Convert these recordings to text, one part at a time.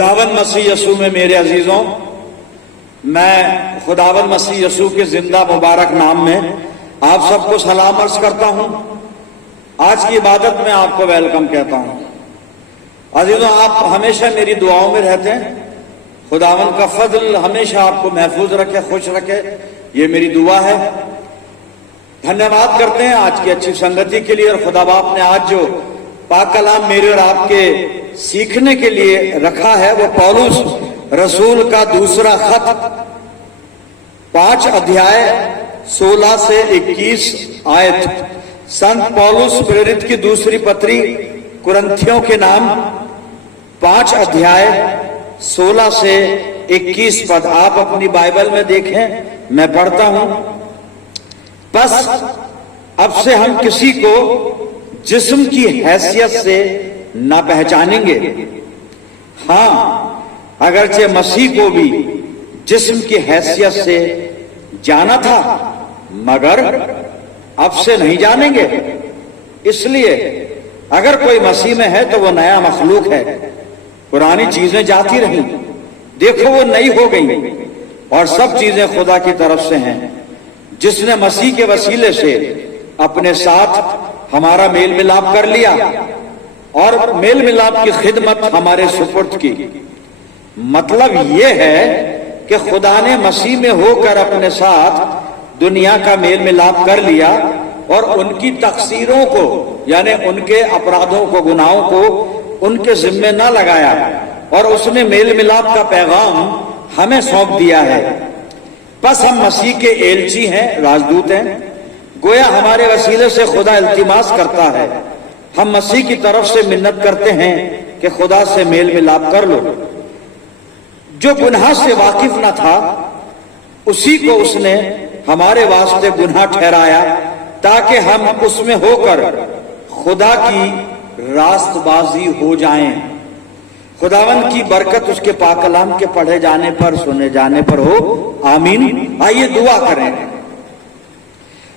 खुदावन मसीह यसू में मेरे अजीजों, मैं खुदावन मसीह यसू के जिंदा मुबारक नाम में आप सबको सलाम अर्ज करता हूं। आज की इबादत में आपको वेलकम कहता हूं। अजीजों, आप हमेशा मेरी दुआओं में रहते हैं। खुदावन का फजल हमेशा आपको महफूज रखे, खुश रखे, ये मेरी दुआ है। धन्यवाद करते हैं आज की अच्छी संगति के लिए। और खुदा बाप ने आज जो पाक कलाम मेरे और आपके सीखने के लिए रखा है, वो पौलुस रसूल का दूसरा खत 5 अध्याय 16 से 21 आयत। संत पौलुस प्रेरित की दूसरी पत्री कुरिन्थियों के नाम 5 अध्याय 16 से 21 पद। आप अपनी बाइबल में देखें, मैं पढ़ता हूं। बस अब से हम किसी को जिस्म की हैसियत से न पहचानेंगे। हां, अगरचे मसीह को भी जिस्म की हैसियत से जाना था, मगर अब से नहीं जानेंगे। इसलिए अगर कोई मसीह में है तो वो नया मखलूक है। पुरानी चीजें जाती रही, देखो वो नई हो गई, और सब चीजें खुदा की तरफ से हैं, जिसने मसीह के वसीले से अपने साथ हमारा मेल मिलाप कर लिया और मेल मिलाप की खिदमत हमारे सुपुर्द की। मतलब यह है कि खुदा ने मसीह में होकर अपने साथ दुनिया का मेल मिलाप कर लिया और उनकी तकसीरों को, यानी उनके अपराधों को, गुनाहों को उनके जिम्मे न लगाया, और उसने मेल मिलाप का पैगाम हमें सौंप दिया है। बस हम मसीह के एलची हैं, राजदूत हैं। गोया हमारे वसीले से खुदा इल्तिमास करता है, हम मसीह की तरफ से मिन्नत करते हैं कि खुदा से मेल मिलाप कर लो। जो गुनाह से वाकिफ न था, उसी को उसने हमारे वास्ते गुनाह ठहराया, ताकि हम उसमें होकर खुदा की रास्तबाजी हो जाएं। खुदावन की बरकत उसके पाक कलाम के पढ़े जाने पर, सुने जाने पर हो। आमीन। आइए दुआ करें।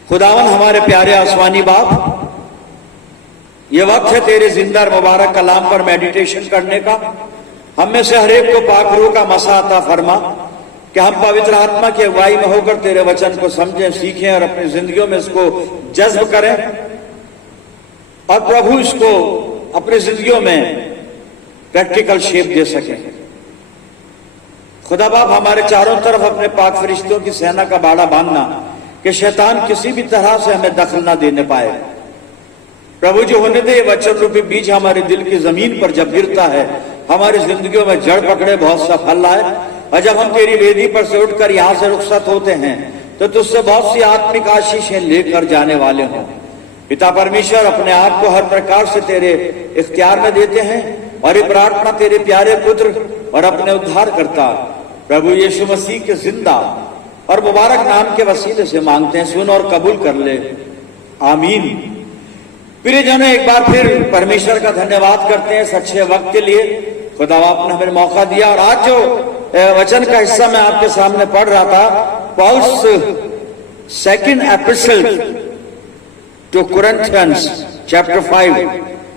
खुदावन हमारे प्यारे आसमानी बाप, ये वक्त है तेरे जिंदा मुबारक कलाम पर मेडिटेशन करने का। हम में से हर एक को पाक रूह का मसा अता फरमा कि हम पवित्र आत्मा की अगुवाई में होकर तेरे वचन को समझें, सीखें और अपनी जिंदगियों में इसको जज्ब करें, और प्रभु इसको अपनी जिंदगियों में प्रैक्टिकल शेप दे सके। खुदा बाप, हमारे चारों तरफ अपने पाक फरिश्तों की सेना का बाड़ा बांधना कि शैतान किसी भी तरह से हमें दखल ना देने पाए। प्रभु जी, होने दे वचन रूपी बीज हमारे दिल की जमीन पर जब गिरता है, हमारी जिंदगियों में जड़ पकड़े, बहुत सा फल लाए। और जब हम तेरी वेदी पर से उठकर यहां से रुखसत होते हैं तो तुझसे बहुत सी आत्मिक आशीषें लेकर जाने वाले हों। पिता परमेश्वर, अपने आप को हर प्रकार से तेरे इख्तियार में देते हैं, और ये प्रार्थना तेरे प्यारे पुत्र और अपने उद्धार करता प्रभु यीशु मसीह के जिंदा और मुबारक नाम के वसीले से मांगते हैं। सुन और कबूल कर ले। आमीन। प्रियजनों, एक बार फिर परमेश्वर का धन्यवाद करते हैं इस अच्छे वक्त के लिए। खुदा आपने हमें मौका दिया। और आज जो वचन का हिस्सा मैं आपके सामने पढ़ रहा था, Paul's second epistle to Corinthians chapter 5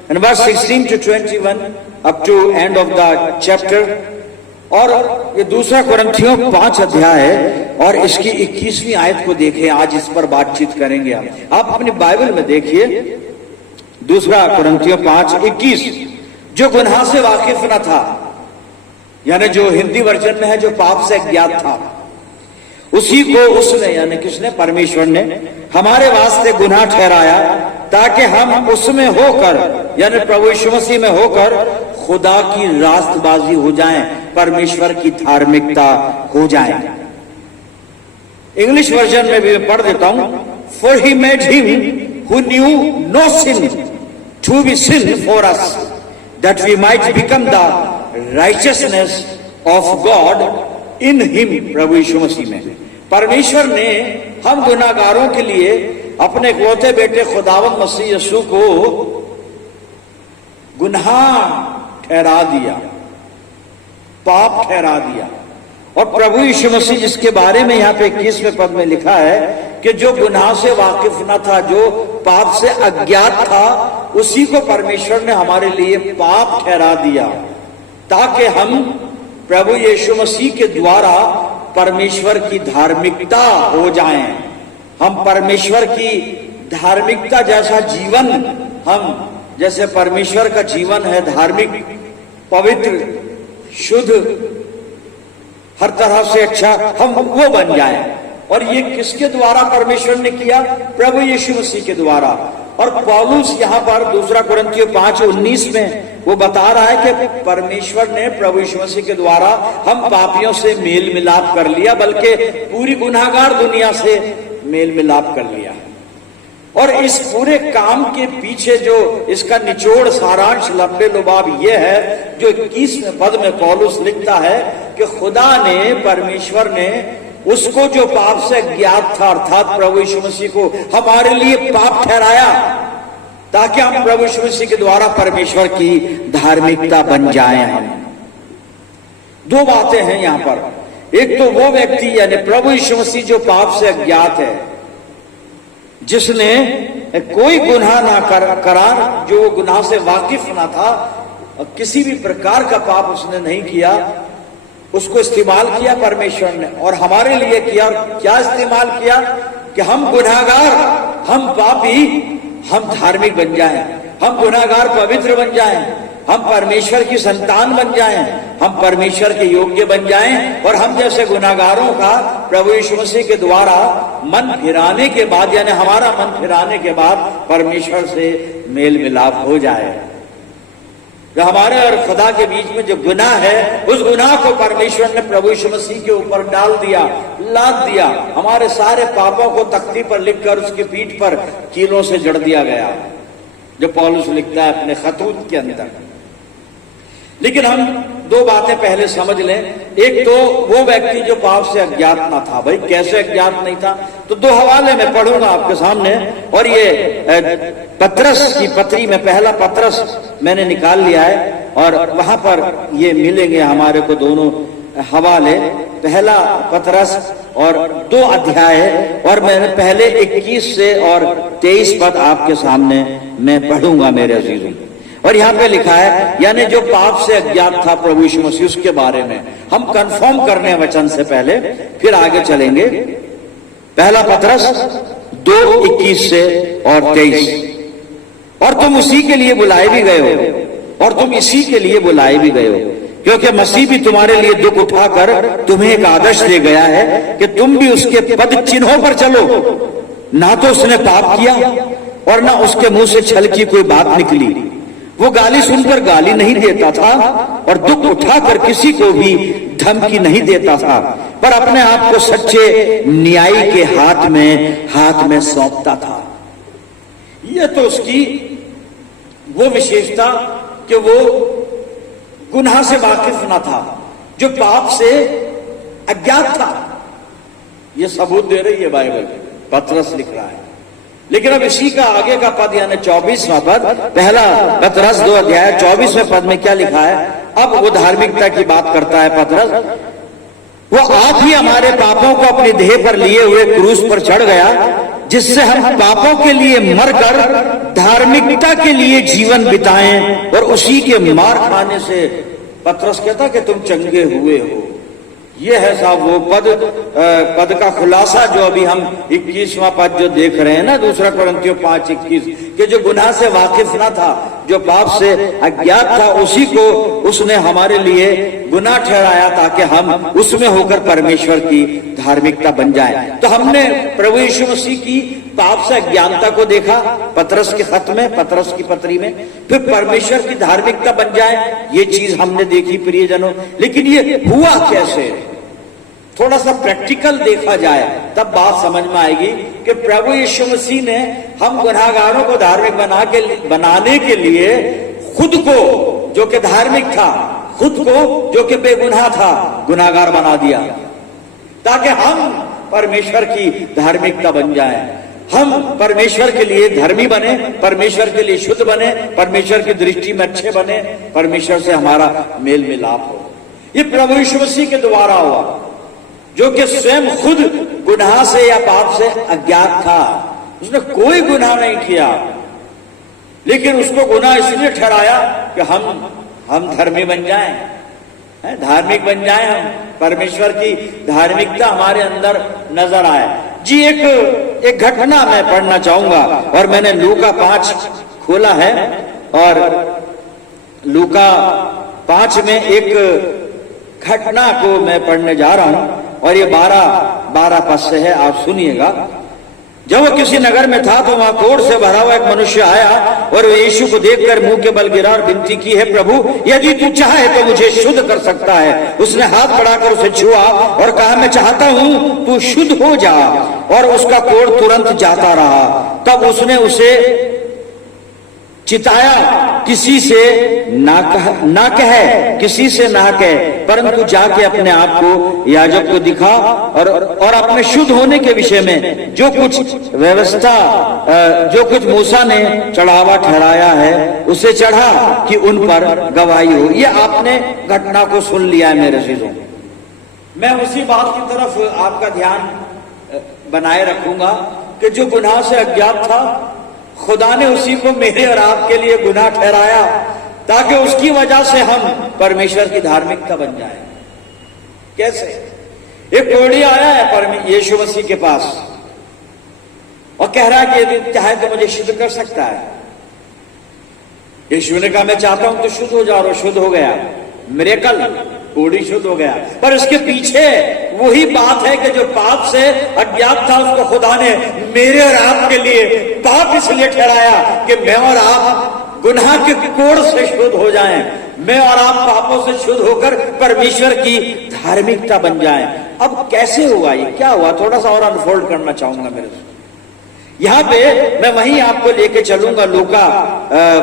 and verse 16 to 21 up to end of the chapter। और ये दूसरा कुरिन्थियों 5 अध्याय है और इसकी 21वीं आयत को देखें। आज इस पर बातचीत करेंगे। आप अपनी बाइबल में देखिए, दूसरा कुरिन्थियों 5:21। जो गुनाह से वाकिफ न था, यानी जो हिंदी वर्जन में है, जो पाप से अज्ञात था, उसी को उसने, यानी किसने? परमेश्वर ने हमारे वास्ते गुनाह ठहराया, ताकि हम उसमें होकर, यानी प्रभु यीशु मसीह में होकर खुदा की रास्तबाजी हो जाएं, परमेश्वर की धार्मिकता हो जाएं। इंग्लिश वर्जन में भी मैं पढ़ देता हूं। For he made him who knew no sin to be sin for us, that we might become the righteousness of God in him. प्रभु यीशु मसीह में परमेश्वर ने हम गुनाहगारों के लिए अपने इकलौते बेटे खुदावंद मसीह यीशु को गुनाह ठहरा दिया, पाप ठहरा दिया। और प्रभु यीशु मसीह, जिसके बारे में यहाँ पे 21वें पद में लिखा है कि जो गुनाह से वाकिफ न था, जो पाप से अज्ञात था, उसी को परमेश्वर ने हमारे लिए पाप ठहरा दिया। ताकि हम प्रभु यीशु मसीह के द्वारा परमेश्वर की धार्मिकता हो जाएं। हम परमेश्वर की धार्मिकता जैसा जीवन, हम जैसे परमेश्वर का जीवन है धार्मिक, पवित्र, शुद्ध, हर तरह से अच्छा, हम वो बन जाएं। और ये किसके द्वारा परमेश्वर ने किया? प्रभु यीशु मसीह के द्वारा। और पौलुस यहां पर 2 कुरिन्थियों 5:19 में वो बता रहा है कि परमेश्वर ने प्रभु यीशु मसीह के द्वारा हम पापियों से मेल मिलाप कर लिया, बल्कि पूरी गुनाहगार दुनिया से मेल मिलाप कर लिया। और इस पूरे काम के पीछे जो इसका निचोड़, सारांश, लंबे लुबाब ये है जो 21वें पद में पौलुस लिखता है कि खुदा ने, परमेश्वर ने उसको जो पाप से ज्ञात था, अर्थात प्रभु यीशु मसीह को हमारे लिए पाप ठहराया, ताकि हम प्रभु यीशु मसीह के द्वारा परमेश्वर की धार्मिकता बन जाएं। हम दो बातें हैं यहां पर। एक तो वो व्यक्ति यानी प्रभु यीशु मसीह जो पाप से अज्ञात है, जिसने कोई गुनाह ना करा, जो गुनाह से वाकिफ ना था, किसी भी प्रकार का पाप उसने नहीं किया, उसको इस्तेमाल किया परमेश्वर ने और हमारे लिए किया। क्या इस्तेमाल किया? कि हम गुनाहगार, हम पापी, हम धार्मिक बन जाएं, हम गुनाहगार पवित्र बन जाएं, हम परमेश्वर की संतान बन जाएं, हम परमेश्वर के योग्य बन जाएं। और हम जैसे गुनाहगारों का प्रभु यीशु मसीह के द्वारा मन फिराने के बाद, यानी हमारा मन फिराने के बाद परमेश्वर से मेल मिलाप हो जाए। जो हमारे और खुदा के बीच में जो गुनाह है, उस गुनाह को परमेश्वर ने प्रभु यीशु मसीह के ऊपर डाल दिया, लाद दिया। हमारे सारे पापों को तख्ती पर लिखकर उसकी पीठ पर कीलों से जड़ दिया गया, जो पौलुस लिखता है अपने खतूत के अंदर। लेकिन हम दो बातें पहले समझ लें। एक तो वो व्यक्ति जो पाप से अज्ञात ना था। भाई कैसे अज्ञात नहीं था? तो दो हवाले में पढ़ूंगा आपके सामने, और ये पत्रस की पत्री में, पहला पत्रस मैंने निकाल लिया है और वहां पर ये मिलेंगे हमारे को दोनों हवाले। पहला पत्रस और 2 अध्याय, और मैंने पहले 21 से और 23 पद आपके सामने मैं पढ़ूंगा मेरे अजीजों। और यहाँ पे लिखा है, यानी जो पाप से अज्ञात था प्रभु यीशु मसीह, उसके बारे में हम कंफर्म करने वचन से पहले फिर आगे चलेंगे। पहला पत्रस 2:21 से और 23। और तुम उसी के लिए बुलाए भी गए हो, और तुम इसी के लिए बुलाए भी गए हो, क्योंकि मसीह भी तुम्हारे लिए दुख उठाकर तुम्हें एक आदर्श दे गया है कि तुम भी उसके पद चिन्हों पर चलो। ना तो उसने पाप किया और ना उसके मुंह से छल की कोई बात निकली। वो गाली सुनकर गाली नहीं देता था और दुख उठाकर किसी को भी धमकी नहीं देता था, पर अपने आप को सच्चे न्यायी के हाथ में सौंपता था। ये तो उसकी वो विशेषता कि वो गुनाह से वाकिफ ना था, जो पाप से अज्ञात था। ये सबूत दे रही है बाइबल, पत्रस लिख रहा है। लेकिन अब इसी का आगे का पद यानी 24वां पद, पहला पत्रस 2 अध्याय 24वें पद में क्या लिखा है? अब वो धार्मिकता की बात करता है पत्रस। वो आप ही हमारे पापों को अपने देह पर लिए हुए क्रूस पर चढ़ गया, जिससे हम पापों के लिए मरकर धार्मिकता के लिए जीवन बिताएं और उसी के मार खाने से, पत्रस कहता कि तुम चंगे हुए हो। ये है साहब वो पद का खुलासा जो अभी हम 21वां पद जो देख रहे हैं ना, 2 कुरिन्थियों 5:21, कि जो गुनाह से वाकिफ ना था, जो पाप से अज्ञात था, उसी को उसने हमारे लिए गुनाह ठहराया ताकि हम उसमें होकर परमेश्वर की धार्मिकता बन जाए। तो हमने प्रभु यीशु मसीह की पाप से अज्ञानता को देखा पत्रस के खत में, पत्रस की पत्री में, फिर परमेश्वर की धार्मिकता बन जाए, ये चीज हमने देखी प्रियजनों। लेकिन ये हुआ कैसे? थोड़ा सा प्रैक्टिकल देखा जाए तब बात समझ में आएगी कि प्रभु यीशु मसीह ने हम गुनाहगारों को धार्मिक बनाने के लिए खुद को, जो कि धार्मिक था, खुद को जो कि बेगुनाह था, गुनाहगार बना दिया, ताकि हम परमेश्वर की धार्मिकता बन जाएं। हम परमेश्वर के लिए धर्मी बने, परमेश्वर के लिए शुद्ध बने, परमेश्वर की दृष्टि में अच्छे बने, परमेश्वर से हमारा मेल मिलाप हो। ये प्रभु यीशु मसीह के द्वारा हुआ, जो कि स्वयं खुद गुनाह से या पाप से अज्ञात था। उसने कोई गुनाह नहीं किया, लेकिन उसको गुनाह इसलिए ठहराया कि हम धर्मी बन जाएं, धार्मिक बन जाए हम, परमेश्वर की धार्मिकता हमारे अंदर नजर आए। जी एक घटना मैं पढ़ना चाहूंगा, और मैंने लूका 5 खोला है, और लूका 5 में एक घटना को मैं पढ़ने जा रहा हूं, और ये 12 पद से है, आप सुनिएगा। जब वो किसी नगर में था तो वहां कोढ़ से भरा हुआ एक मनुष्य आया, और वो यीशु को देखकर मुंह के बल गिरा और विनती की, है प्रभु, यदि तू चाहे तो मुझे शुद्ध कर सकता है। उसने हाथ बढ़ाकर उसे छुआ और कहा, मैं चाहता हूं तू शुद्ध हो जा। और उसका कोढ़ तुरंत जाता रहा। तब उसने उसे चिताया, किसी से ना कहे, किसी से ना कहे, परंतु जाके अपने आप को याजक को दिखा, और अपने शुद्ध होने के विषय में जो कुछ व्यवस्था, जो कुछ मूसा ने चढ़ावा ठहराया है उसे चढ़ा, कि उन पर गवाही हो। ये आपने घटना को सुन लिया है मेरे अज़ीज़ों। मैं उसी बात की तरफ आपका ध्यान बनाए रखूंगा कि जो गुनाह से अज्ञात था, खुदा ने उसी को मेरे और आपके लिए गुनाह ठहराया, ताकि उसकी वजह से हम परमेश्वर की धार्मिकता बन जाए। कैसे? एक कोढ़ी आया है यीशु मसीह के पास, और कह रहा है कि यदि चाहे तो मुझे शुद्ध कर सकता है। यीशु ने कहा, मैं चाहता हूं तो शुद्ध हो जाओ, और शुद्ध हो गया। मिरेकल, कोढ़ी शुद्ध हो गया। पर इसके पीछे वही बात है कि जो पाप से अज्ञात था, उसको खुदा ने मेरे और आपके लिए पाप इसलिए ठहराया कि मैं और आप गुनाह के कोढ़ से शुद्ध हो जाएं, मैं और आप पापों से शुद्ध होकर परमेश्वर की धार्मिकता बन जाएं। अब कैसे हुआ ये, क्या हुआ, थोड़ा सा और अनफोल्ड करना चाहूंगा मेरे से। यहां पे मैं वहीं आपको लेके चलूंगा, लूका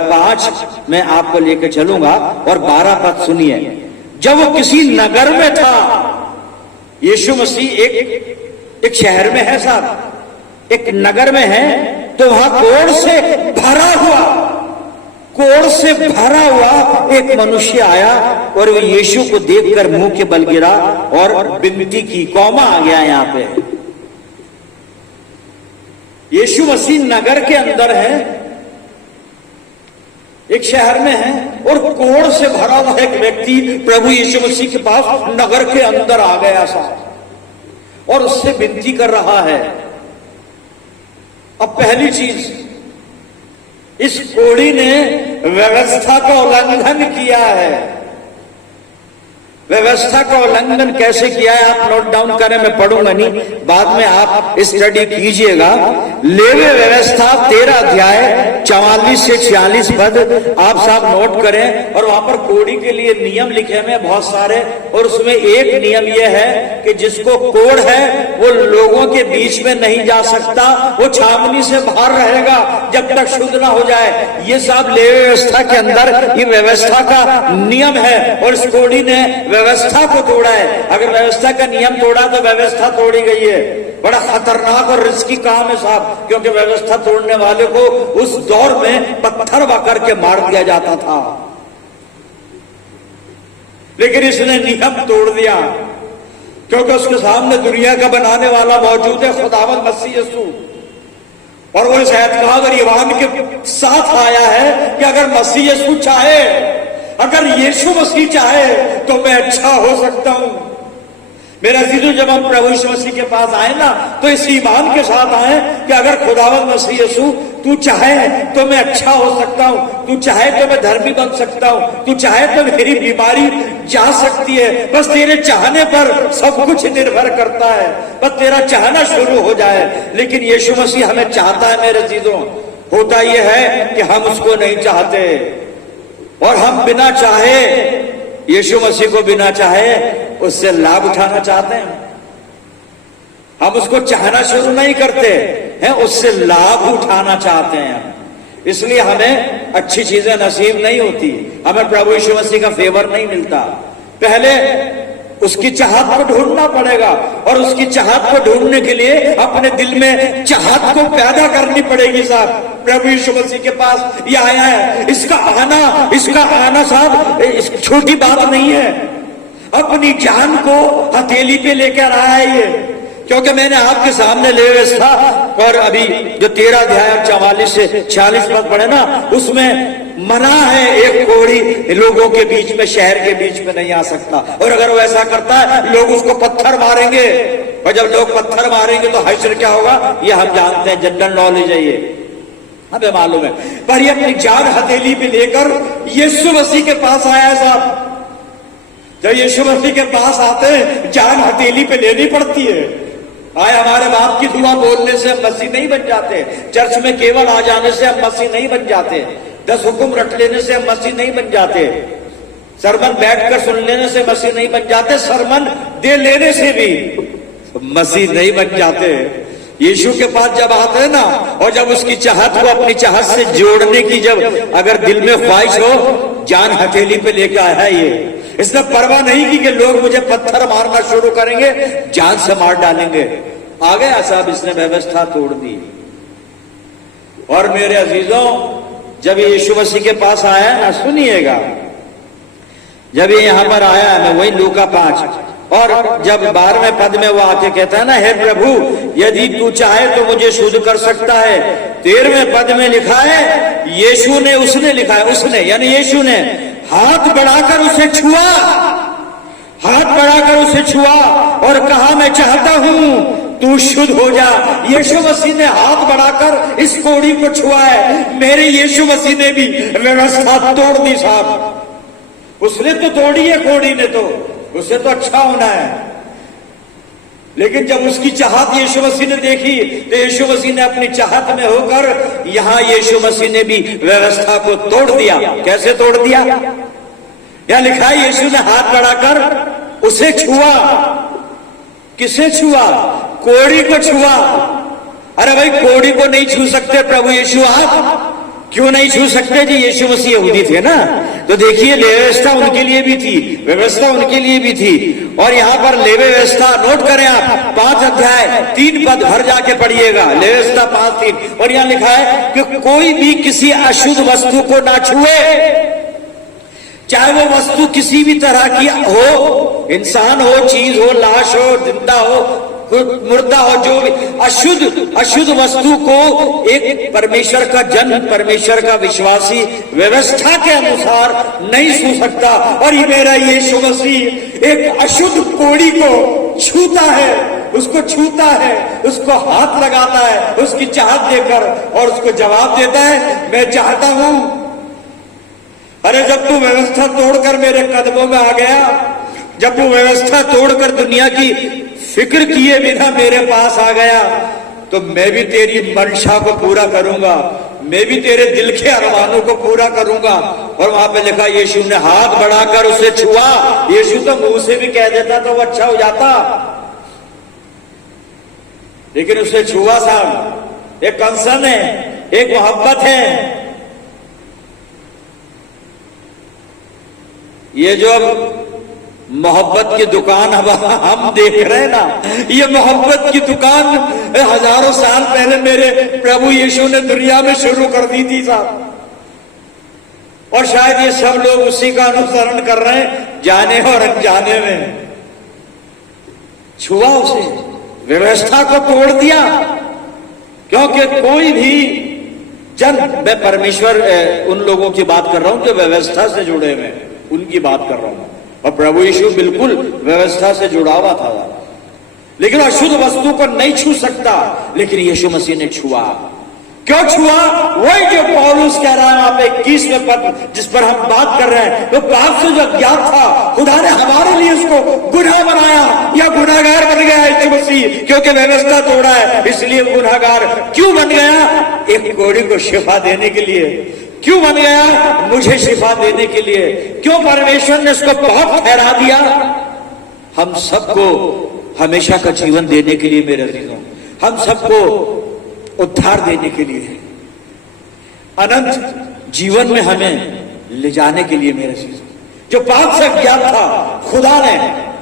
5 में आपको लेके चलूंगा, और 12 पद सुनिए। जब वो किसी नगर में था, यीशु मसीह एक शहर में है साहब, एक नगर में है, तो वहां कोढ़ से भरा हुआ एक मनुष्य आया, और वो यीशु को देखकर मुंह के बल गिरा और विनती की। कौमा आ गया यहां पे। यीशु मसीह नगर के अंदर है, एक शहर में है, और कोढ़ से भरा हुआ एक व्यक्ति प्रभु यीशु मसीह के पास नगर के अंदर आ गया साहब, और उससे विनती कर रहा है। अब पहली चीज, इस कोढ़ी ने व्यवस्था का उल्लंघन किया है। व्यवस्था का उल्लंघन कैसे किया है आप नोट डाउन करें, मैं पढ़ूंगा नहीं, बाद में आप स्टडी कीजिएगा। लेवी व्यवस्था 13 अध्याय 44 से 46 पद आप साहब नोट करें, और वहां पर कोढ़ी के लिए नियम लिखे हुए बहुत सारे, और उसमें एक नियम यह है कि जिसको कोढ़ है वो लोगों के बीच में नहीं जा सकता, वो छावनी से बाहर रहेगा जब तक शुद्ध ना हो जाए। ये साहब लेवी व्यवस्था के अंदर ये व्यवस्था का नियम है, और इस कोढ़ी ने व्यवस्था को तोड़ा है। अगर व्यवस्था का नियम तोड़ा तो व्यवस्था तोड़ी गई है। बड़ा खतरनाक और रिस्की काम है साहब, क्योंकि व्यवस्था तोड़ने वाले को उस दौर में पत्थर बकर के मार दिया जाता था, लेकिन इसने नियम तोड़ दिया, क्योंकि उसके सामने दुनिया का बनाने वाला मौजूद है, खुदावंद मसीह यीशु। और वो इस एतकाद और ईमान के साथ आया है कि अगर मसीह यीशु चाहे, अगर यीशु मसीह चाहे तो मैं अच्छा हो सकता हूं। मेरा अज़ीज़ों, जब हम प्रभु यीशु मसीह के पास आए ना, तो इस ईमान के साथ आए कि अगर खुदावंद मसीह यीशु तू चाहे तो मैं अच्छा हो सकता हूं, तू चाहे तो मैं धर्मी बन सकता हूं, तू चाहे तो मेरी बीमारी जा सकती है। बस तेरे चाहने पर सब कुछ निर्भर करता है, बस तेरा चाहना शुरू हो जाए। लेकिन यीशु मसीह हमें चाहता है मेरे अज़ीज़ों। होता यह है कि हम उसको नहीं चाहते, और हम बिना चाहे, यीशु मसीह को बिना चाहे उससे लाभ उठाना चाहते हैं। हम उसको चाहना शुरू नहीं करते हैं, उससे लाभ उठाना चाहते हैं। इसलिए हमें अच्छी चीजें नसीब नहीं होती, हमें प्रभु यीशु मसीह का फेवर नहीं मिलता। पहले उसकी चाहत को ढूंढना पड़ेगा, और उसकी चाहत को ढूंढने के लिए अपने दिल में चाहत को पैदा करनी पड़ेगी साहब। प्रभु यीशु मसीह के पास ये आया है, इसका आना साहब छोटी बात नहीं है। अपनी जान को हथेली पे लेकर आया है ये, क्योंकि मैंने आपके सामने ले व्यवस्था और अभी जो 13 अध्याय 44 से 46 पद पढ़े ना, उसमें मना है, एक कोढ़ी लोगों के बीच में, शहर के बीच में नहीं आ सकता। और अगर वो ऐसा करता है लोग उसको पत्थर मारेंगे, और जब लोग पत्थर मारेंगे तो हश्र क्या होगा ये हम जानते हैं, जनरल नॉलेज है ये, हमें मालूम है। पर ये अपनी जान हथेली पे लेकर यीशु मसीह के पास आया है साहब। जब यीशु मसीह के पास आते हैं जान हथेली पे लेनी पड़ती है। आए हमारे बाप की दुआ बोलने से हम मसीह नहीं बन जाते, चर्च में केवल आ जाने से हम मसीह नहीं बन जाते, 10 हुक्म रट लेने से हम मसीह नहीं बन जाते, सरमन बैठकर सुन लेने से मसीह नहीं बन जाते, सरमन दे लेने से भी मसीह नहीं बन जाते। यीशु के पास जब आते हैं ना, और जब उसकी चाहत को अपनी चाहत से जोड़ने की जब अगर दिल में ख्वाहिश हो, जान हथेली पे लेकर आया है ये। इसने परवाह नहीं की कि लोग मुझे पत्थर मारना शुरू करेंगे, जान से मार डालेंगे। आ गया साहब, इसने व्यवस्था तोड़ दी। और मेरे अजीजों, जब ये यीशु मसीह के पास आया ना, सुनिएगा, जब ये यहां पर आया है, मैं वही लूका 5 और जब 12वें पद में वो आके कहता है ना, हे प्रभु यदि तू चाहे तो मुझे शुद्ध कर सकता है। 13वें पद में लिखा है, यीशु ने, उसने लिखा है, उसने यानी यीशु ने हाथ बढ़ाकर उसे छुआ, हाथ बढ़ाकर उसे छुआ और कहा मैं चाहता हूं तू शुद्ध हो जा। यीशु मसीह ने हाथ बढ़ाकर इस कोढ़ी को छुआ है। मेरे यीशु मसीह ने भी व्यवस्था तोड़ दी साहब। उसने तो तोड़ी है कोढ़ी ने, तो उसे तो अच्छा होना है, लेकिन जब उसकी चाहत यीशु मसीह ने देखी तो यीशु मसीह ने अपनी चाहत में होकर यहां यीशु मसीह ने भी व्यवस्था को तोड़ दिया। कैसे तोड़ दिया? यहां लिखा है यीशु ने हाथ बढ़ाकर उसे छुआ। किसे छुआ? कोढ़ी को छुआ। अरे भाई, कोढ़ी को नहीं छू सकते प्रभु यीशु आप? क्यों नहीं छू सकते जी? यीशु मसीह यहूदी थे ना, तो देखिए व्यवस्था उनके लिए भी थी, व्यवस्था उनके लिए भी थी। और यहां पर लेवे व्यवस्था नोट करें आप, 5 अध्याय 3 पद भर जाके पढ़िएगा, व्यवस्था 5:3। और यहां लिखा है कि कोई भी किसी अशुद्ध वस्तु को ना छुए, चाहे वो वस्तु किसी भी तरह की हो, इंसान हो, चीज हो, लाश हो, जिंदा हो, मुर्दा हो, जो भी अशुद्ध वस्तु को एक परमेश्वर का जन, परमेश्वर का विश्वासी व्यवस्था के अनुसार नहीं छू सकता। और ये मेरा यीशु मसीह एक अशुद्ध कोढ़ी को छूता है, उसको छूता है, उसको हाथ लगाता है उसकी चाहत देकर, और उसको जवाब देता है मैं चाहता हूं। अरे जब तू व्यवस्था तोड़कर मेरे कदमों में आ गया, जब तू व्यवस्था तोड़कर दुनिया की फिक्र किए बिना मेरे पास आ गया, तो मैं भी तेरी मंशा को पूरा करूंगा, मैं भी तेरे दिल के अरमानों को पूरा करूंगा। और वहां पे लिखा यीशु ने हाथ बढ़ाकर उसे छुआ। यीशु तो मुंह से भी कह देता तो वो अच्छा हो जाता, लेकिन उसे छुआ साहब। एक कंसर्न है, एक मोहब्बत है। ये जो मोहब्बत की दुकान अब हम देख रहे हैं ना, ये मोहब्बत की दुकान हजारों साल पहले मेरे प्रभु यीशु ने दुनिया में शुरू कर दी थी साहब। और शायद ये सब लोग उसी का अनुसरण कर रहे हैं, जाने और अनजाने में। छुआ उसे, व्यवस्था को तोड़ दिया। क्योंकि कोई भी जन, मैं परमेश्वर उन लोगों की बात कर रहा हूं जो व्यवस्था से जुड़े हुए हैं, उनकी बात कर रहा हूं। और प्रभु यीशु बिल्कुल व्यवस्था से जुड़ा हुआ था, लेकिन अशुद्ध वस्तु को नहीं छू सकता, लेकिन यीशु मसीह ने छुआ। क्यों छुआ? वही जो पौलुस कह रहा है वहां पे 21वें पद जिस पर हम बात कर रहे हैं, तो पाप से जो ज्ञात था, खुदा ने हमारे लिए उसको गुनाह बनाया, या गुनाहगार बन गया यीशु मसीह, क्योंकि व्यवस्था तोड़ा है इसलिए गुनाहगार क्यों बन गया? एक कोढ़ी को शिफा देने के लिए। क्यों बन गया? मुझे शिफा देने के लिए। क्यों परमेश्वर ने उसको पाप ठहरा दिया? हम सबको हमेशा का जीवन देने के लिए मेरे अजीजों, हम सबको उद्धार देने के लिए, अनंत जीवन में हमें ले जाने के लिए मेरे अजीजों। जो पाप से ज्ञात था,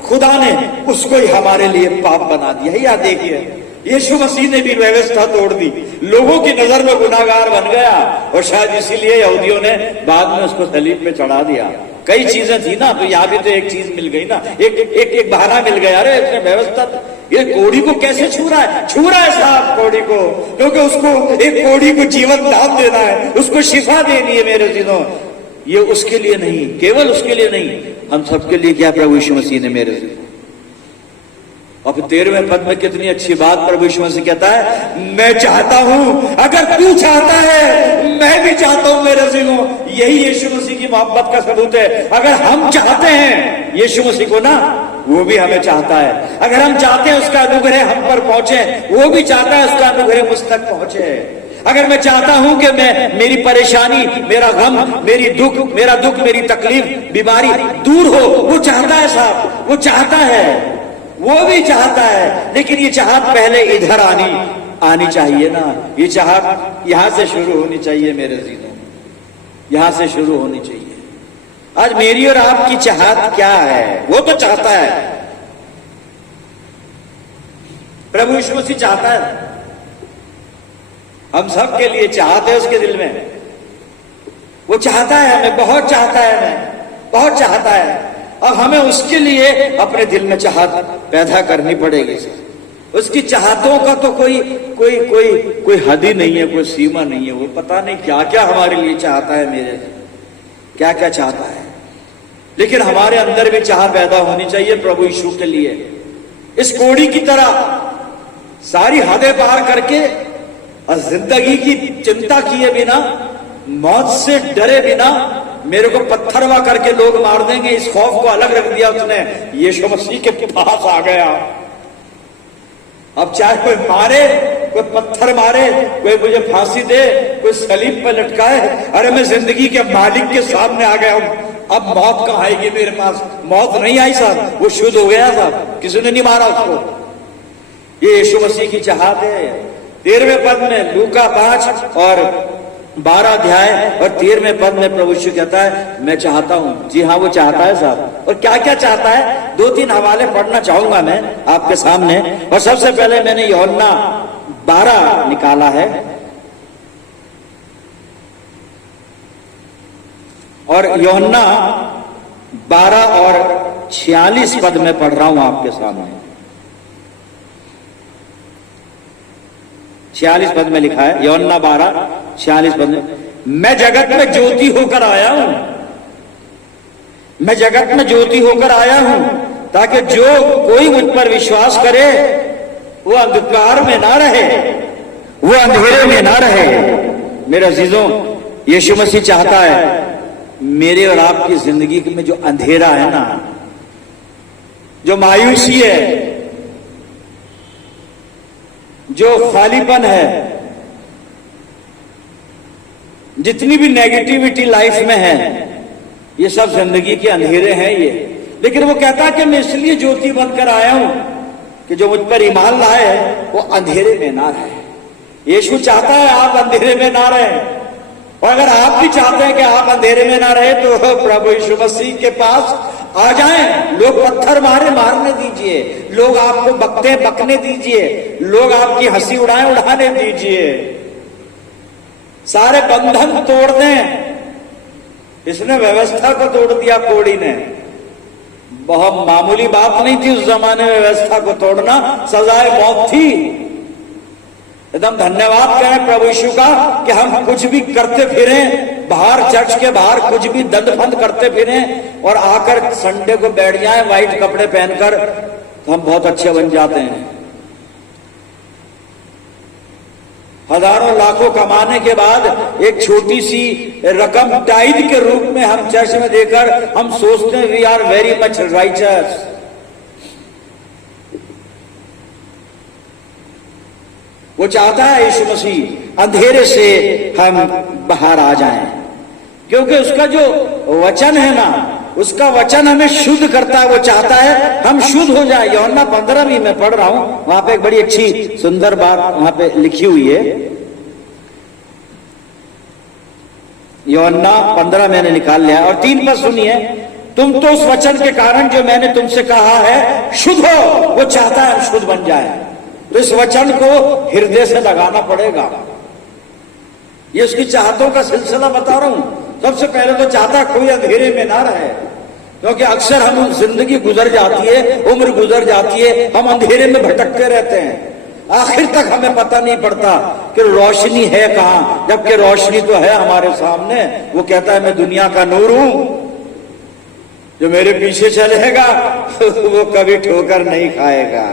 खुदा ने उसको ही हमारे लिए पाप बना दिया। या देखिए, यीशु मसीह ने भी व्यवस्था तोड़ दी, लोगों की नजर में गुनाहगार बन गया, और शायद इसीलिए यहूदियों ने बाद में उसको सलीब पे चढ़ा दिया। कई चीजें थी ना, तो यहां भी तो एक चीज मिल गई ना, एक बहाना मिल गया। अरे इसने व्यवस्था ये कोड़ी को कैसे छू रहा है? छू रहा है साहब कोड़ी को, क्योंकि उसको एक कोड़ी को जीवन दान देना है, उसको शिफा देनी है मेरे दिनों। ये उसके लिए नहीं, केवल उसके लिए नहीं, हम सबके लिए क्या प्रभु यीशु मसीह ने मेरे दिनों। और फिर 13वें पद में कितनी अच्छी बात प्रभु यीशु मसीह कहता है, मैं चाहता हूं, अगर तू चाहता है मैं भी चाहता हूं मेरे दिनों। यही यीशु मसीह की मोहब्बत का सबूत है। अगर हम चाहते हैं यीशु मसीह को ना, वो भी हमें चाहता है। अगर हम चाहते हैं उसका अनुग्रह हम पर पहुंचे, वो भी चाहता है उसका अनुग्रह मुझ तक पहुंचे। अगर मैं चाहता हूं कि मैं मेरी परेशानी, मेरा गम, मेरा दुख, मेरी तकलीफ, बीमारी दूर हो, वो चाहता है साहब, वो चाहता है, वो भी चाहता है। लेकिन ये चाहत पहले इधर आनी चाहिए ना। ये चाहत यहां से शुरू होनी चाहिए मेरे जीनों, यहां से शुरू होनी चाहिए। आज मेरी और आपकी चाहत क्या है? वो तो चाहता है, प्रभु यीशु मसीह चाहता है, हम सब के लिए चाहत है उसके दिल में। वो चाहता है हमें, बहुत चाहता है हमें, बहुत चाहता है। अब हमें उसके लिए अपने दिल में चाहत पैदा करनी पड़ेगी। उसकी चाहतों का तो कोई हद ही नहीं है, कोई सीमा नहीं है। वो पता नहीं क्या क्या हमारे लिए चाहता है, मेरे क्या क्या चाहता है। लेकिन हमारे अंदर भी चाह पैदा होनी चाहिए प्रभु यीशु के लिए। इस कोड़ी की तरह सारी हदें पार करके और जिंदगी की चिंता किए बिना, मौत से डरे बिना, मेरे को पत्थरवा करके लोग मार देंगे, इस खौफ को अलग रख दिया उसने। यीशु मसीह के पास आ गया। अब चाहे कोई मारे, कोई पत्थर मारे, कोई मुझे फांसी दे, कोई सलीब पर लटकाए, अरे मैं जिंदगी के मालिक के सामने आ गया हूं। अब मौत कहां आएगी मेरे पास? मौत नहीं आई साहब, वो शुद्ध हो गया साहब, किसी ने नहीं मारा उसको। ये यीशु मसीह की चाहत है। 13वें पद में लूका 5 और 12 अध्याय और 13वें पद में प्रभु यीशु कहता है, मैं चाहता हूं। जी हाँ, वो चाहता है साहब। और क्या क्या चाहता है? 2-3 हवाले पढ़ना चाहूंगा मैं आपके सामने। और सबसे पहले मैंने यूहन्ना 12 निकाला है, और यूहन्ना 12 और 46 पद में पढ़ रहा हूं आपके सामने। 46 पद में लिखा है, यूहन्ना 12 46 पद में, मैं जगत में ज्योति होकर आया हूं, मैं जगत में ज्योति होकर आया हूं, ताकि जो कोई मुझ पर विश्वास करे वो अंधकार में ना रहे, वो अंधेरे में ना रहे। मेरे अजीजों, यीशु मसीह चाहता है मेरे और आपकी जिंदगी में जो अंधेरा है ना, जो मायूसी है, जो खालीपन है, जितनी भी नेगेटिविटी लाइफ में है, ये सब जिंदगी के अंधेरे हैं ये। लेकिन वो कहता है कि मैं इसलिए ज्योति बनकर आया हूं कि जो मुझ पर ईमान लाए वो अंधेरे में ना रहे। यीशु चाहता है आप अंधेरे में ना रहे। और अगर आप भी चाहते हैं कि आप अंधेरे में ना रहे, तो प्रभु यीशु मसीह के पास आ जाएं। लोग पत्थर मारने दीजिए, लोग आपको बकने दीजिए, लोग आपकी हंसी उड़ाने दीजिए, सारे बंधन तोड़ दें। इसने व्यवस्था को तोड़ दिया कोड़ी ने। बहुत मामूली बात नहीं थी उस जमाने में व्यवस्था को तोड़ना, सजाए मौत थी। एकदम धन्यवाद करें प्रभु यीशु का कि हम कुछ भी करते फिरें, बाहर चर्च के बाहर कुछ भी दंड फंद करते फिरें और आकर संडे को बैठ जाएं व्हाइट कपड़े पहनकर, तो हम बहुत अच्छे बन जाते हैं। हजारों लाखों कमाने के बाद एक छोटी सी रकम टाइड के रूप में हम चर्च में देकर हम सोचते हैं we are very much righteous. वो चाहता है यीशु मसीह अंधेरे से हम बाहर आ जाएं, क्योंकि उसका जो वचन है ना, उसका वचन हमें शुद्ध करता है। वो चाहता है हम शुद्ध हो जाए। यूहन्ना 15 भी मैं पढ़ रहा हूं, वहां पे एक बड़ी अच्छी सुंदर बात वहां पे लिखी हुई है। यूहन्ना 15 मैंने निकाल लिया और 3 पर सुनिए, तुम तो उस वचन के कारण जो मैंने तुमसे कहा है शुद्ध हो। वो चाहता है हम शुद्ध बन जाए, तो इस वचन को हृदय से लगाना पड़ेगा। ये उसकी चाहतों का सिलसिला बता रहा हूं। सबसे पहले तो चाहता कोई अंधेरे में ना रहे, क्योंकि अक्सर हम जिंदगी गुजर जाती है, उम्र गुजर जाती है, हम अंधेरे में भटकते रहते हैं, आखिर तक हमें पता नहीं पड़ता कि रोशनी है कहां, जबकि रोशनी तो है हमारे सामने। वो कहता है मैं दुनिया का नूर हूं, जो मेरे पीछे चलेगा वो कभी ठोकर नहीं खाएगा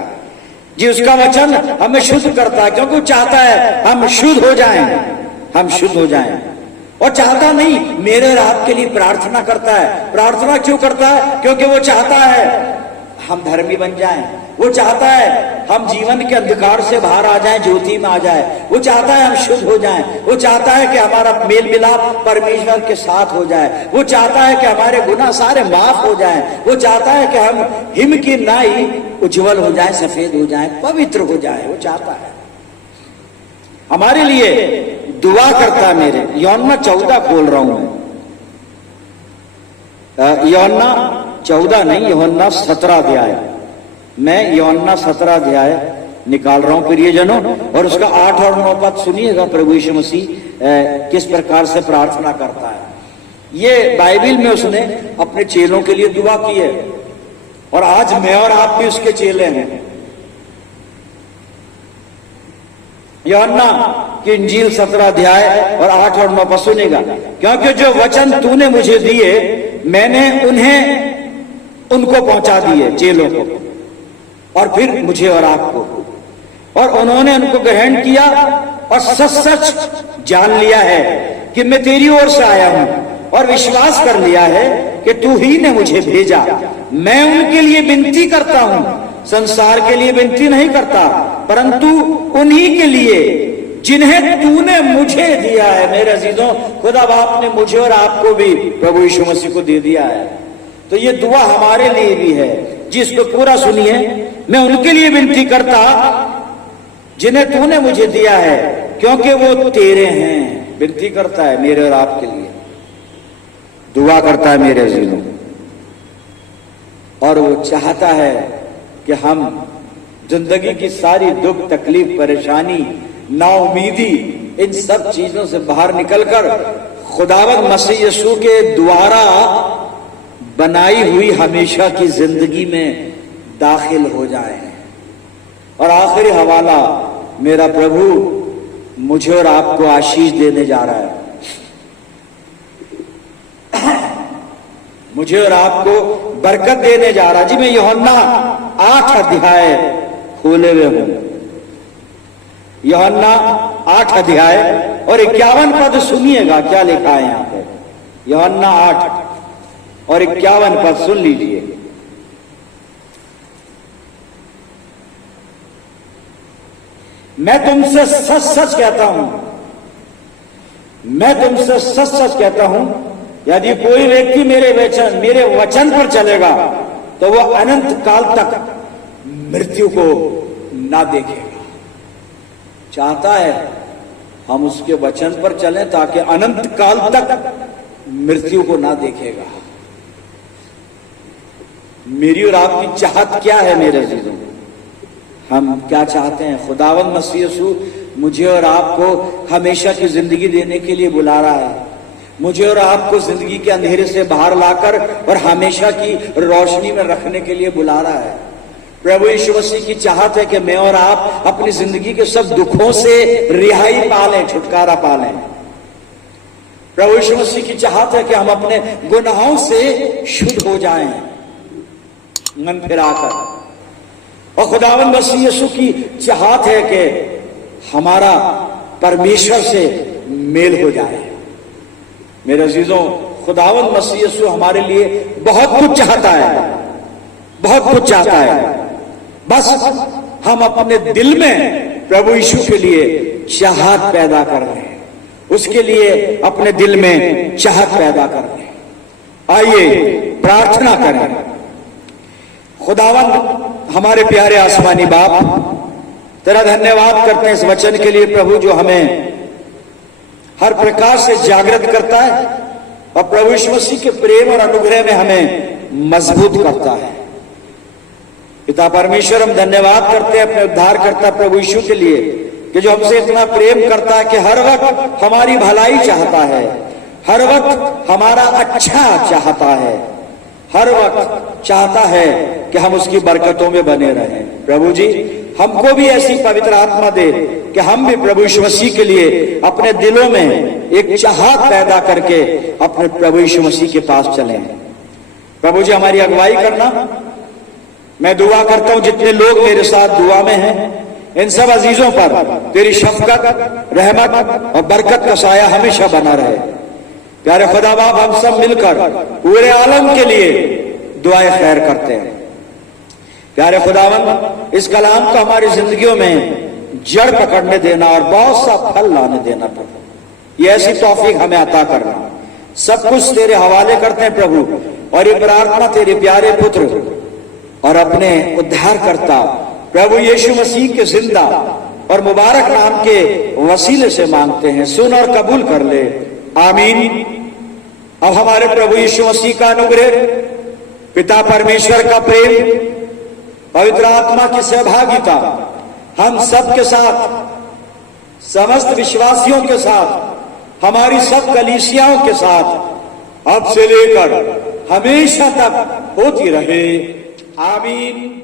जी। उसका वचन हमें शुद्ध करता है, क्योंकि वो चाहता है हम शुद्ध हो जाएं, हम शुद्ध हो जाएं। और चाहता नहीं, मेरे और आपके लिए प्रार्थना करता है। प्रार्थना क्यों करता है? क्योंकि वो चाहता है हम धर्मी बन जाएं, वो चाहता है हम जीवन के अंधकार से बाहर आ जाएं, ज्योति में आ जाए, वो चाहता है हम शुद्ध हो जाएं, वो चाहता है कि हमारा मेल मिलाप परमेश्वर के साथ हो जाए, वो चाहता है कि हमारे गुनाह सारे माफ हो जाएं, वो चाहता है कि हम हिम की नाई उज्जवल हो जाए, सफेद हो जाए, पवित्र हो जाए। वो चाहता है हमारे लिए दुआ करता है। मेरे यूहन्ना 14 खोल रहा हूं मैं, यूहन्ना 14 नहीं, यूहन्ना 17 अध्याय। मैं यूहन्ना 17 अध्याय निकाल रहा हूं प्रियजनों, और उसका 8 और 9 पद सुनिएगा। प्रभु यीशु मसीह किस प्रकार से प्रार्थना करता है। ये बाइबल में उसने अपने चेलों के लिए दुआ की है, और आज मैं और आप भी उसके चेले हैं। यूहन्ना की इंजील 17 अध्याय और 8 और 9 पद सुनेगा। क्योंकि जो वचन तूने मुझे दिए, मैंने उन्हें उनको पहुंचा दिए, चेलों को, और फिर मुझे और आपको, और उन्होंने उनको ग्रहण किया और सच सच जान लिया है कि मैं तेरी ओर से आया हूं, और विश्वास कर लिया है कि तू ही ने मुझे भेजा। मैं उनके लिए विनती करता हूं, संसार के लिए विनती नहीं करता, परंतु उन्हीं के लिए जिन्हें तूने मुझे दिया है। मेरे अजीजों, खुदा बाप ने मुझे और आपको भी प्रभु यीशु मसीह को दे दिया है। तो ये दुआ हमारे लिए भी है, जिसको पूरा सुनिए। मैं उनके लिए विनती करता जिन्हें तूने मुझे दिया है, क्योंकि वो तेरे हैं। विनती करता है मेरे और आपके लिए, दुआ करता है मेरे अजीजों, और वो चाहता है कि हम जिंदगी की सारी दुख, तकलीफ, परेशानी, नाउमीदी, इन सब चीजों से बाहर निकलकर खुदावंद मसीह यीशु के द्वारा बनाई हुई हमेशा की जिंदगी में दाखिल हो जाएं। और आखिरी हवाला मेरा प्रभु मुझे और आपको आशीष देने जा रहा है। मुझे और आपको बरकत देने जा रहा है जी। मैं यूहन्ना 8 अध्याय खोले हुए हूं। यूहन्ना 8 अध्याय और 51 पद सुनिएगा क्या लिखा है यहां पे। यूहन्ना 8 और 51 पद सुन लीजिए। मैं तुमसे सच सच कहता हूं, मैं तुमसे सच सच कहता हूं, यदि कोई व्यक्ति मेरे वचन पर चलेगा तो वह अनंत काल तक मृत्यु को ना देखेगा। चाहता है हम उसके वचन पर चलें ताकि अनंत काल तक मृत्यु को ना देखेगा। मेरी और आपकी चाहत क्या है मेरे अजीजों? हम क्या चाहते हैं? खुदावंद मसीह यीशु मुझे और आपको हमेशा की जिंदगी देने के लिए बुला रहा है। मुझे और आपको जिंदगी के अंधेरे से बाहर लाकर और हमेशा की रोशनी में रखने के लिए बुला रहा है। प्रभु यीशु मसीह की चाहत है कि मैं और आप अपनी जिंदगी के सब दुखों से रिहाई पा लें, छुटकारा पा लें। प्रभु यीशु मसीह की चाहत है कि हम अपने गुनाहों से शुद्ध हो जाएं, मन फिराकर। और खुदावंद मसीह यीशु की चाहत है कि हमारा परमेश्वर से मेल हो जाए। मेरे अजीजों, खुदावंद मसीह यीशु हमारे लिए बहुत कुछ चाहता है, बहुत कुछ चाहता है। बस हम अपने दिल में प्रभु यीशु के लिए चाहत पैदा कर रहे हैं, उसके लिए अपने दिल में चाहत पैदा कर रहे हैं। आइए प्रार्थना करें। खुदावंद हमारे प्यारे आसमानी बाप, तेरा धन्यवाद करते हैं इस वचन के लिए प्रभु, जो हमें हर प्रकार से जागृत करता है और प्रभु यीशु मसीह के प्रेम और अनुग्रह में हमें मजबूत करता है। पिता परमेश्वर, हम धन्यवाद करते हैं अपने उद्धारकर्ता प्रभु यीशु के लिए कि जो हमसे इतना प्रेम करता है कि हर वक्त हमारी भलाई चाहता है, हर वक्त हमारा अच्छा चाहता है। हर वक्त चाहता है कि हम उसकी बरकतों में बने रहें। प्रभु जी हमको भी ऐसी पवित्र आत्मा दे कि हम भी प्रभु यीशु मसीह के लिए अपने दिलों में एक चाहत पैदा करके अपने प्रभु यीशु मसीह के पास चलें। प्रभु जी हमारी अगुवाई करना। मैं दुआ करता हूं जितने लोग मेरे साथ दुआ में हैं, इन सब अजीजों पर तेरी शफकत, रहमत और बरकत का साया हमेशा बना रहे। प्यारे खुदा बाप हम सब मिलकर पूरे आलम के लिए दुआएं खैर करते हैं। प्यारे खुदावंद इस कलाम को हमारी जिंदगियों में जड़ पकड़ने देना और बहुत सा फल लाने देना प्रभु, ये ऐसी तौफीक हमें अता करना। सब कुछ तेरे हवाले करते हैं प्रभु, और ये प्रार्थना तेरे प्यारे पुत्र और अपने उद्धारकर्ता प्रभु यीशु मसीह के जिंदा और मुबारक नाम के वसीले से मांगते हैं। सुन और कबूल कर ले, आमीन। अब हमारे प्रभु यीशु मसीह का अनुग्रह, पिता परमेश्वर का प्रेम, पवित्र आत्मा की सहभागिता हम सब के साथ, समस्त विश्वासियों के साथ, हमारी सब कलीसियाओं के साथ अब से लेकर हमेशा तक होती रहे, आमीन।